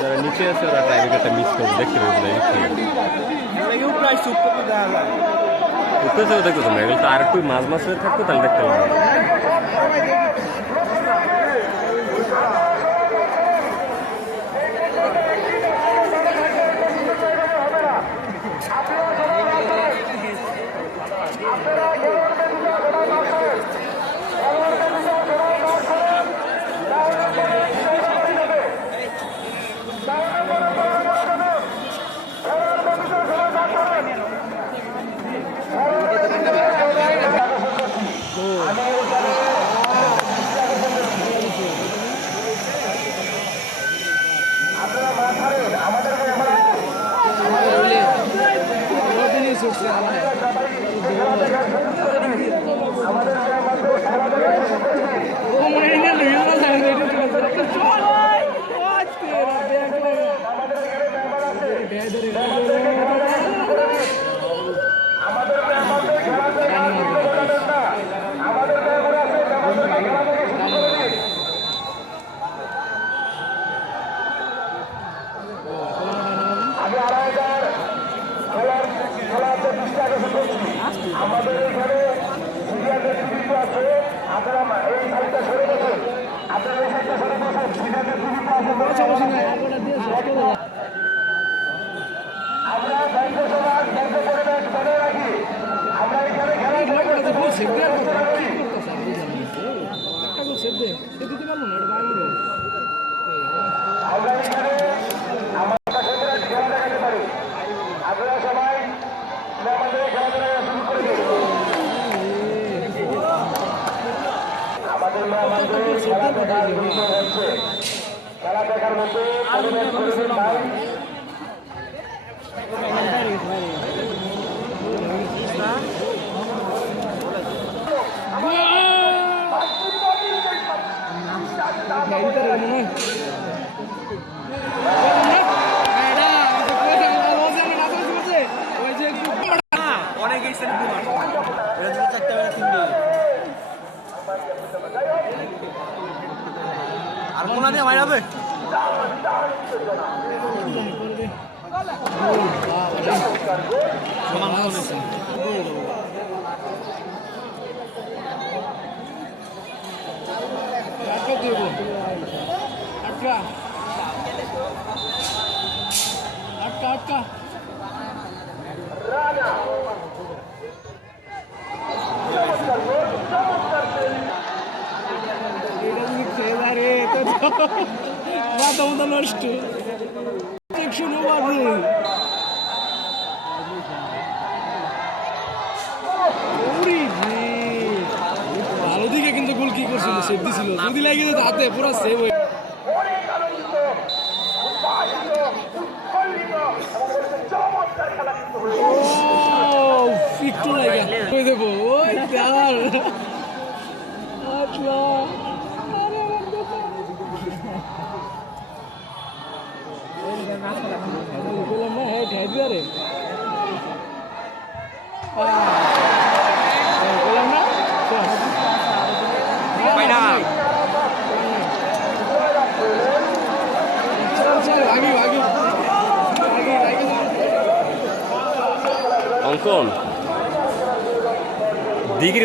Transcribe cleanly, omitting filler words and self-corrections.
যারা নিচে আছে ওরা টাইব্রেকারটা মিস করবে, দেখতে পাবে উপরে দেখো তোমরা, এগুলো তো আর একটু মাঝ মাছ হয়ে থাকতো তাহলে দেখতে পাবো। আমাদের এখানে সিরিয়ালের টিভি আছে, আপনারা এই সাইডটা সরে বসুন, আপনারা এই সাইডটা সরে বসুন, সিরিয়ালের টিভিটা আছে। আমরা ব্যাংক সমাজ ব্যাংক পরিবেশ বজায় রাখি। আমরা এখানে খেলা আমরা এখানে আমার খেলা দেখাতে পারি। আপনারা সবাই আমাদের খেলাধুলা শুরু করে দিন। আমাদের খেলা দেখার মধ্যে পরিবেশ করবেন ভাই। আর কোনা দিয়ে মাইরাবে আটকা মাথা মতো নষ্ট শুনো বাবু ভালো দিকে কিন্তু গোল কি করছিল, সেভ দিছিল, যদি লাগে হাতে পুরো সেভ হয়ে একটু লাগে দেবো ওই বললাম না হ্যাঁ ঢাইবি আরে বললাম না অঙ্কন দিঘির